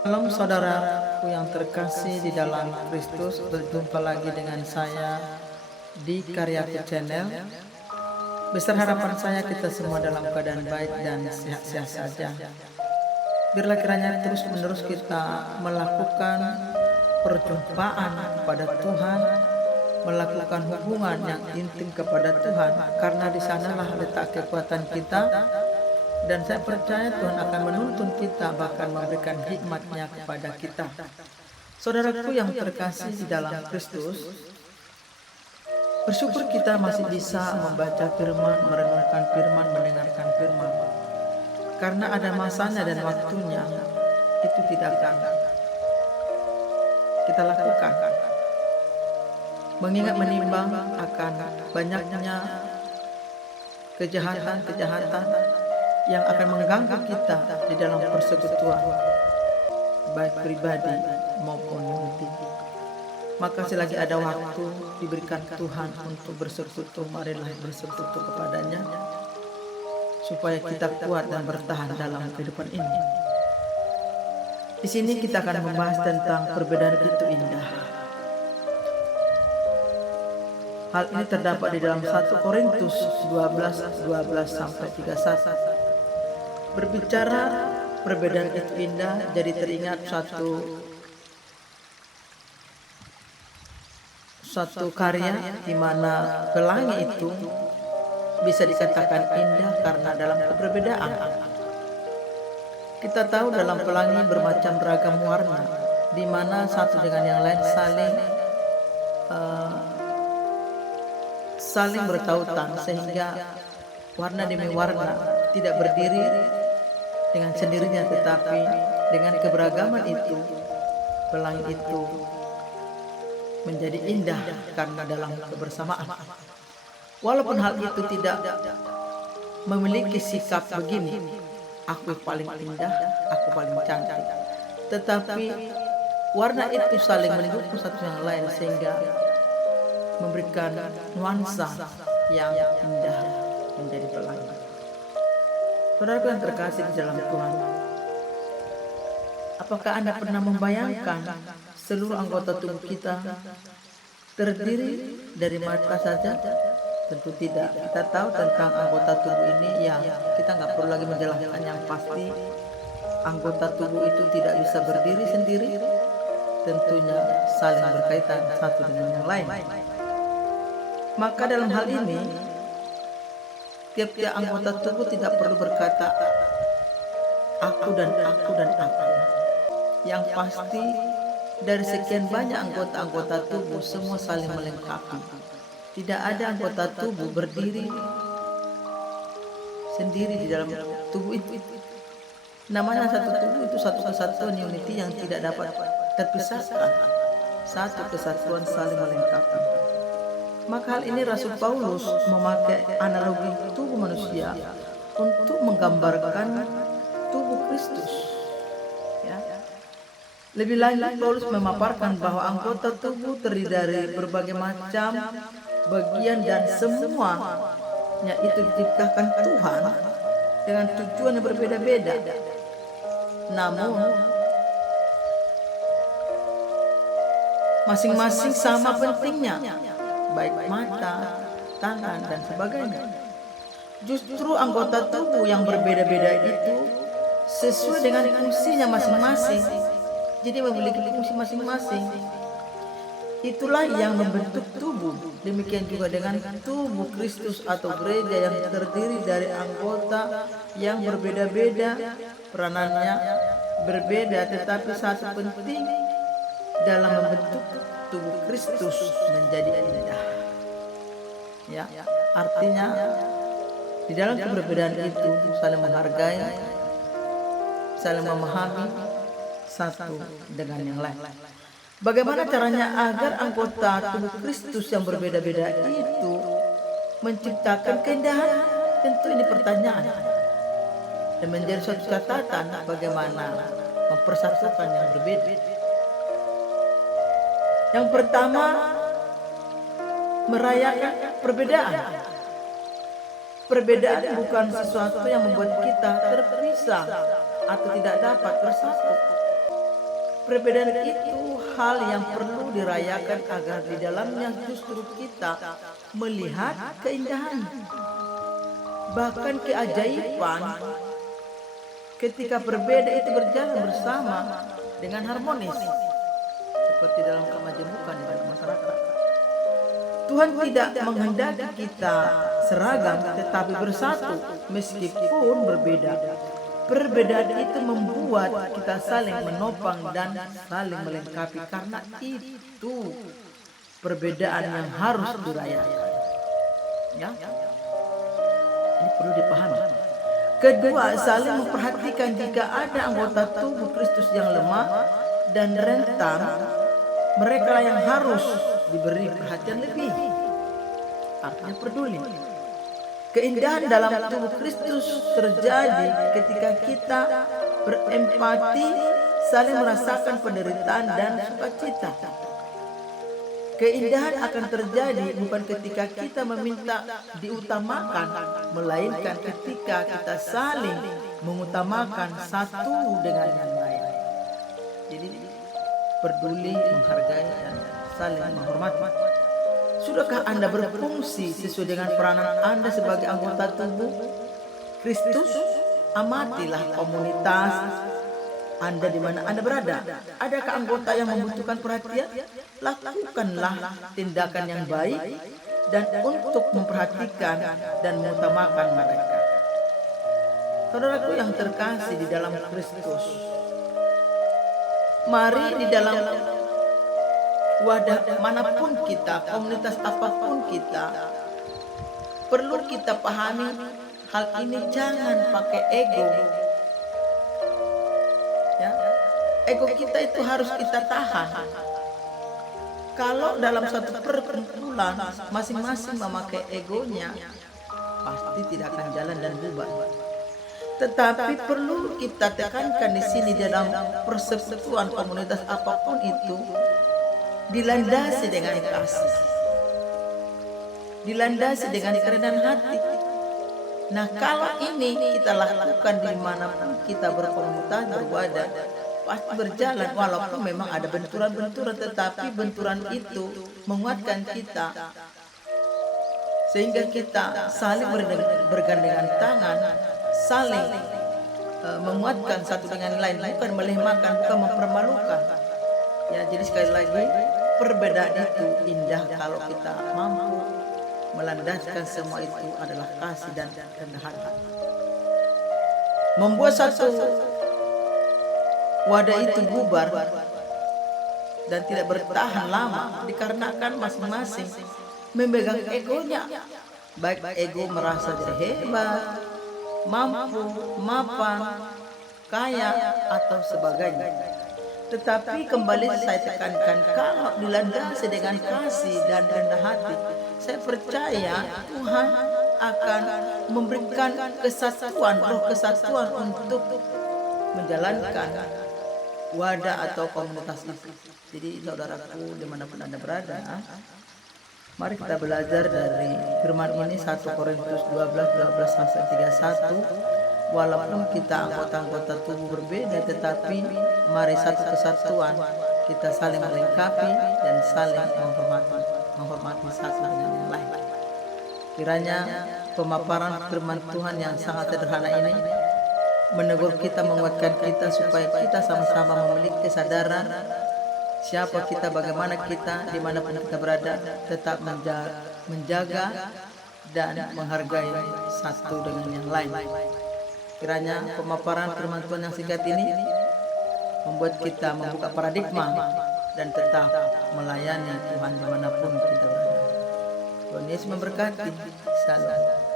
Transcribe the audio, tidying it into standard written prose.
Shalom saudaraku yang terkasih di dalam Kristus, berjumpa lagi dengan saya di Karyaku Channel. Besar harapan saya kita semua dalam keadaan baik dan sehat-sehat saja. Biarlah kiranya terus menerus kita melakukan perjumpaan kepada Tuhan, melakukan hubungan yang intim kepada Tuhan, karena di sanalah letak kekuatan kita. Dan saya percaya Tuhan akan menuntun kita, bahkan memberikan hikmat-Nya kepada kita. Saudaraku yang terkasih di dalam Kristus, bersyukur kita masih bisa membaca firman, merenungkan firman, mendengarkan firman. Karena ada masanya dan waktunya, itu tidak akan kita lakukan. Mengingat menimbang akan banyaknya kejahatan-kejahatan yang akan mengganggu kita di dalam persekutuan, baik pribadi maupun individu. Maka selagi ada waktu diberikan Tuhan untuk bersekutu, marilah bersekutu kepadanya, supaya kita kuat dan bertahan dalam kehidupan ini. Di sini kita akan membahas tentang perbedaan itu indah. Hal ini terdapat di dalam 1 Korintus 12 sampai 31. Berbicara perbedaan itu indah, jadi teringat satu karya di mana pelangi itu bisa dikatakan indah karena dalam keberbedaan. Kita tahu dalam pelangi bermacam beragam warna, di mana satu dengan yang lain saling bertautan, sehingga warna demi warna tidak berdiri dengan sendirinya, tetapi dengan keberagaman itu, pelangi itu menjadi indah karena dalam kebersamaan. Walaupun hal itu tidak memiliki sikap begini, aku paling indah, aku paling cantik, tetapi warna itu saling mendukung satu yang lain sehingga memberikan nuansa yang indah menjadi pelangi. Saudaraku yang terkasih di dalam Tuhan, apakah Anda pernah membayangkan seluruh anggota tubuh kita terdiri dari mata saja? Tentu tidak. Kita tahu tentang anggota tubuh ini, ya kita nggak perlu lagi menjelaskan. Yang pasti anggota tubuh itu tidak bisa berdiri sendiri, tentunya saling berkaitan satu dengan yang lain. Maka dalam hal ini, tiap-tiap anggota tubuh tidak perlu berkata aku dan aku dan aku. Yang pasti dari sekian banyak anggota-anggota tubuh, semua saling melengkapi. Tidak ada anggota tubuh berdiri sendiri di dalam tubuh itu. Namanya satu tubuh itu satu kesatuan, unity yang tidak dapat terpisahkan. Satu kesatuan saling melengkapi. Maka hal ini Rasul Paulus memakai analogi tubuh manusia untuk menggambarkan tubuh Kristus. Ya. Lebih lanjut Paulus memaparkan bahwa anggota tubuh terdiri dari berbagai macam bagian dan semuanya itu diciptakan Tuhan dengan tujuan yang berbeda-beda. Namun masing-masing sama pentingnya, baik mata, tangan, dan sebagainya. Justru anggota tubuh yang berbeda-beda itu sesuai dengan fungsinya masing-masing, jadi memiliki fungsi masing-masing. Itulah yang membentuk tubuh. Demikian juga dengan tubuh Kristus atau gereja yang terdiri dari anggota yang berbeda-beda, peranannya berbeda, tetapi satu penting dalam membentuk tubuh Kristus menjadi indah. Ya, artinya di dalam keberbedaan itu saling menghargai, saling memahami satu dengan yang lain. Bagaimana caranya agar anggota tubuh Kristus yang berbeda-beda itu menciptakan keindahan? Tentu ini pertanyaan dan menjadi suatu catatan bagaimana mempersatukan yang berbeda. Yang pertama, merayakan perbedaan. Perbedaan bukan sesuatu yang membuat kita terpisah atau tidak dapat bersatu. Perbedaan itu hal yang perlu dirayakan agar di dalamnya justru kita melihat keindahan, bahkan keajaiban ketika berbeda itu berjalan bersama dengan harmonis, seperti dalam kemajemukan di dalam masyarakat. Tuhan tidak menghendaki kita seragam tetapi bersatu meskipun berbeda. Perbedaan itu membuat kita saling menopang dan saling melengkapi, karena itu perbedaan yang harus dirayakan. Ya, ini perlu dipahami. Kedua, saling memperhatikan jika ada anggota tubuh Kristus yang lemah dan rentan, mereka yang harus diberi perhatian lebih. Artinya peduli. Keindahan dalam tubuh Kristus terjadi ketika kita berempati, saling merasakan penderitaan dan sukacita. Keindahan akan terjadi bukan ketika kita meminta diutamakan, melainkan ketika kita saling mengutamakan satu dengan yang lain. Jadi peduli, menghargai, dan saling menghormati. Sudahkah Anda berfungsi sesuai dengan peranan Anda sebagai anggota tubuh Kristus? Amatilah komunitas Anda di mana Anda berada. Adakah anggota yang membutuhkan perhatian? Lakukanlah tindakan yang baik dan untuk memperhatikan dan mengutamakan mereka. Saudaraku yang terkasih di dalam Kristus, mari di dalam wadah manapun kita, komunitas apapun kita, perlu kita pahami hal ini. Jangan pakai ego. Ya, ego kita itu harus kita tahan. Kalau dalam satu perkumpulan masing-masing memakai egonya, pasti tidak akan jalan dan bubar. Tetapi perlu kita tekankan di sini dalam persekutuan komunitas apapun itu, dilandasi dengan kasih, dilandasi dengan kerendahan hati. Nah, kalau ini kita lakukan dimanapun kita berkomunitas, berwadah, pasti berjalan. Walaupun memang ada benturan-benturan, tetapi benturan itu menguatkan kita, sehingga kita saling bergandengan tangan, saling menguatkan satu dengan lain, bukan melemahkan, bukan mempermalukan. Ya, jadi sekali lagi, perbedaan itu indah kalau kita mampu melandaskan semua itu adalah kasih dan rendah hati. Membuat satu wadah itu bubar dan tidak bertahan lama dikarenakan masing-masing memegang egonya, baik ego merasa diri hebat, mampu, mapan, kaya, atau sebagainya. Tetapi kembali saya tekankan, kalau dilandasi dengan kasih dan rendah hati, saya percaya Tuhan akan memberikan kesatuan, roh kesatuan untuk menjalankan wadah atau komunitas itu. Jadi saudaraku dimanapun Anda berada, mari kita belajar dari firman ini, 1 Korintus 12:12-31. Walaupun kita anggota-anggota tubuh berbeda, tetapi mari satu kesatuan, kita saling melengkapi dan saling menghormati satu dengan yang lain. Kiranya pemaparan firman Tuhan yang sangat sederhana ini menegur kita, menguatkan kita supaya kita sama-sama memiliki kesadaran siapa kita, bagaimana kita, dimanapun kita berada, tetap menjaga dan menghargai satu dengan yang lain. Kiranya pemaparan firman Tuhan yang singkat ini membuat kita membuka paradigma dan tetap melayani Tuhan dimanapun kita berada. Tuhan Yesus memberkati. Salam.